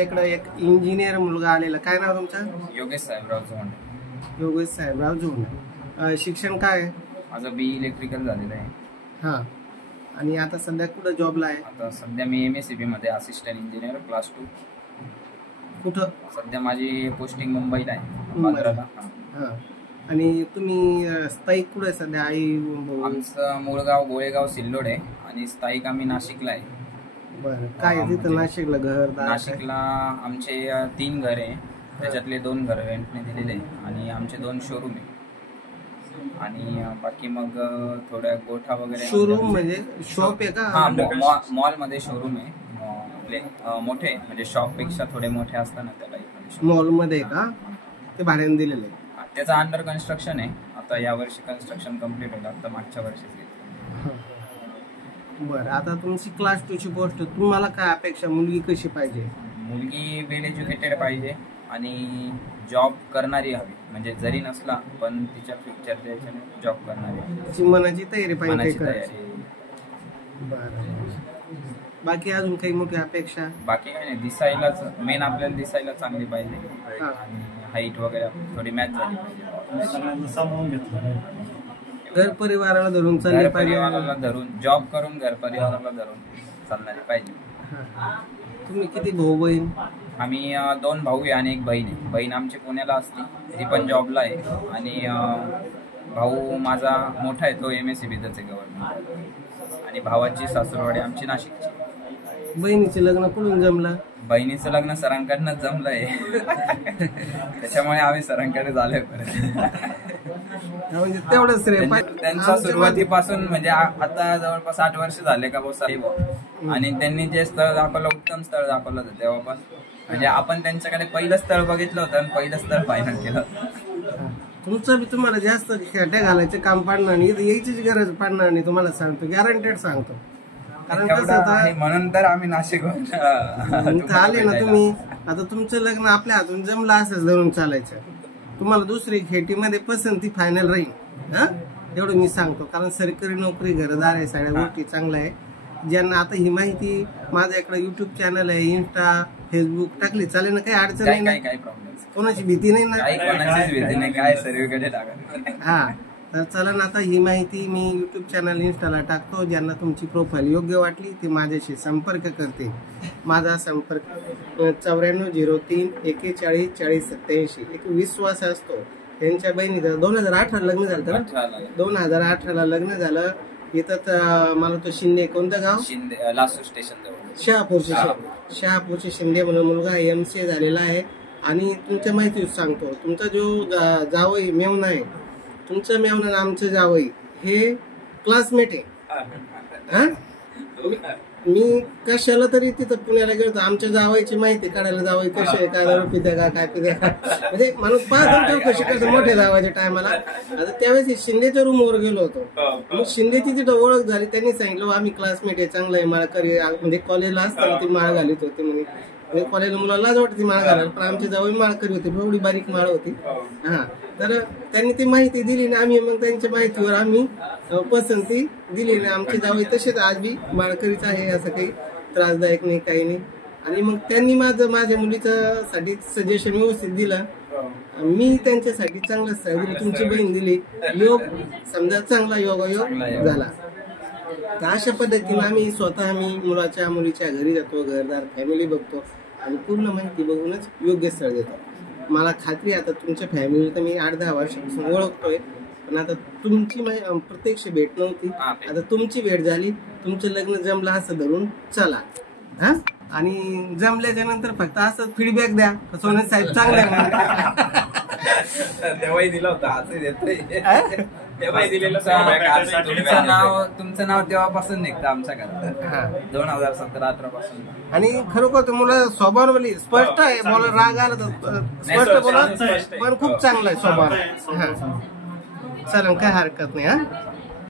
आपल्याकडे एक इंजिनियर मुलगा आलेला. काय नाव तुमचं? योगेश साहेबराव जोंडे. योगेश साहेबराव जोंडे. शिक्षण काय आहे? माझं बी इलेक्ट्रिकल झालेलं आहे. हां. आणि आता सध्या कुठं जॉबला आहे? आता सध्या मी MSCB मध्ये असिस्टंट इंजिनियर क्लास 2. कुठं? सध्या माझी पोस्टिंग मुंबईला आहे, बांद्राला. हां. आणि तुम्ही स्थायिक कुठे आहे सध्या? आमचं मूळ गाव गोळेगाव सिल्लोड आहे आणि स्थायिक आम्ही नाशिकला आहे. बरं. काय तिथं नाशिकला घर? नाशिकला आमचे 3 घर आहे, त्याच्यातले 2 घर रेंटने दिलेले आहे आणि आमचे 2 शोरूम आहे. आणि बाकी मग थोड्या गोठा वगैरे. शोरूम म्हणजे शॉप आहे का? हा, मॉल मध्ये शोरूम आहे. आपले मोठे म्हणजे शॉप पेक्षा थोडे मोठे असतात ना, त्याला मॉल मध्ये का ते भाड्याने दिलेलं आहे? त्याचं अंडर कन्स्ट्रक्शन आहे. आता या वर्षी कन्स्ट्रक्शन कम्प्लीट होईल. आता मागच्या वर्षी. बरं. आता तुमची क्लास 2 ची गोष्ट, तुम्हाला काय अपेक्षा? मुलगी कशी पाहिजे? मुलगी वेल एज्युकेटेड पाहिजे आणि जॉब करणारी हवी. म्हणजे जरी नसला पण तिच्या फ्युचरच्या याच्याने जॉब करणारी. तिची मनाची तयारी पाहिजे. बरं. बाकी अजून काही मोठी अपेक्षा? बाकी काही नाही. दिसायलाच मेन, आपल्याला दिसायला चांगली पाहिजे आणि हाईट वगैरे थोडी मॅच झाली पाहिजे. घर परिवाराला धरून चालले पाहिजे. परिवाराला धरून जॉब करून घर परिवाराला धरून चालणारी पाहिजे. तुम्ही किती भाऊ बहीण? आम्ही 2 भाऊ आहे आणि 1 बहीण आहे. बहीण आमची पुण्याला असते, ती पण जॉबला आहे. आणि भाऊ माझा मोठा आहे, तो MSCBचाच आहे गव्हर्नमेंट. आणि भावाची सासूरवाडी आमची नाशिकची. बहिणीचे लग्न कुठून जमलं? बहिणीचं लग्न सरांकडनं जमलंय. त्याच्यामुळे आम्ही सरांकडे झालोय परत. म्हणजे तेवढंच रे. त्यांच्या सुरुवातीपासून म्हणजे आता जवळपास 8 वर्ष झाले का भाऊ साहेब. आणि त्यांनी जे स्थळ दाखवलं, उत्तम स्थळ दाखवलं होतं तेव्हा पण. म्हणजे आपण त्यांच्याकडे पहिलं स्थळ बघितलं होतं आणि पहिलं स्थळ फायनल केलं होतं. तुमचं बी तुम्हाला जास्त खेट्या घालायचे काम पडणार नाही, यायचीच गरज पडणार नाही, तुम्हाला सांगतो, गॅरंटेड सांगतो. कारण कसं होतं, म्हणून तर आम्ही नाशिकवर आले ना तुम्ही. आता तुमचं लग्न आपल्या हातून जमलं असंच धरून चालायचं. तुम्हाला दुसरी खेटीमध्ये पसंती फायनल राहील. हा, एवढं मी सांगतो. कारण सरकारी नोकरी, घरदार आहे, सगळ्या गोष्टी चांगल्या आहे. ज्यांना आता ही माहिती, माझ्या इकडे युट्यूब चॅनल आहे, इंस्टा, फेसबुक टाकली चालेल ना, काही अडचण नाही ना, कोणाची भीती नाही ना, काय सर्वीकडे टाका. हा, तर चला ना, आता ही माहिती मी युट्यूब चॅनल, इंस्टाला टाकतो. ज्यांना तुमची प्रोफाईल योग्य वाटली ते माझ्याशी संपर्क करते. माझा संपर्क 9403 41 40 87. एक विश्वास असतो. त्यांच्या बहिणीचं 2018 लग्न झालं ना, 2018 लग्न झालं. इथं मला तो शिंदे, कोणतं गाव? शिंदे, लासूर स्टेशन जवळ, शहापूरचे शिंदे म्हणून मुलगा MCA झालेला आहे. आणि तुमच्या माहिती सांगतो, तुमचा जो जावई मेवना आहे, तुमचं मेवना आमचं जावई हे क्लासमेट आहे. मी कशाला तरी तिथं पुण्याला गेलो, आमच्या जावईची माहिती काढायला, जावई कसे आहे, काय दारू पित्या का, काय पित्या का, म्हणजे माणूस पाहतो कशी कसं मोठे जावायच्या टायमाला. आता त्यावेळेस शिंदेच्या रूमवर गेलो होतो. मग शिंदेची तिथं ओळख झाली. त्यांनी सांगितलं आम्ही क्लासमेट आहे, चांगलं आहे, मला करिअर, म्हणजे कॉलेजला असताना ती माळ घालीत होती म्हणे. कॉलेजला मुलाला लाज वाटते माळ घालायला, पण आमची जावई माळ करी होती, एवढी बारीक माळ होती. हा, तर त्यांनी ती माहिती दिली ना, आम्ही मग त्यांच्या माहितीवर आम्ही पसंती दिली ना. आमची जावई तसेच आज बी माळकरीच आहे, असं काही त्रासदायक नाही, काही नाही. आणि मग त्यांनी माझ्या मुलीच्या साठी सजेशन व्यवस्थित दिलं. मी त्यांच्यासाठी चांगलं दिली. तुमची बहीण दिली, योग समजा चांगला योगायोग झाला. तर अशा पद्धतीने आम्ही स्वतः मुलाच्या मुलीच्या घरी जातो, घरदार फॅमिली बघतो आणि पूर्ण माहिती बघूनच योग्य स्थळ देतो. मला खात्री आता तुमच्या फॅमिली तर मी 8-10 वर्षापासून ओळखतोय, पण आता तुमची प्रत्यक्ष भेट नव्हती, आता तुमची भेट झाली, तुमचं लग्न जमलं असं धरून चला. हा, आणि जमल्याच्या नंतर फक्त असं फीडबॅक द्या, सोने साहेब चांगले तेव्हाही दिला होता, असं देतोय. तुमचं नाव तेव्हापासून निघतं आमच्या घरात, 2017-18 पासून. आणि खरोखर मुलं स्वभाव स्पष्ट आहे, बोला, राग आला तर स्पष्ट बोला, पण खूप चांगला आहे स्वभाव. चला, काय हरकत नाही. हा.